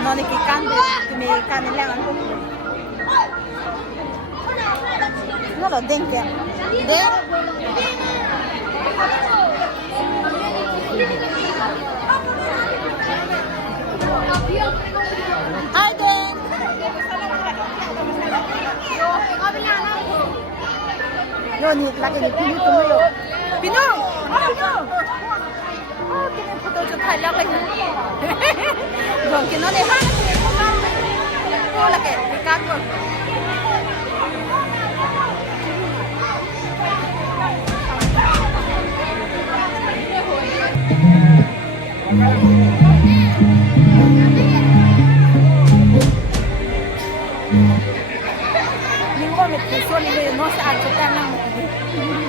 non è che cambia, che mi cambia la non lo denke. De? Hi, Den. Yo, ni lagi ni Pinu tu yo. Pinu. Oh, kita foto tu thai lak lagi. Jom kita ni ha. Oh, lagi dekat tu. Ni kau mesti suami ni, nasi aja tak nak.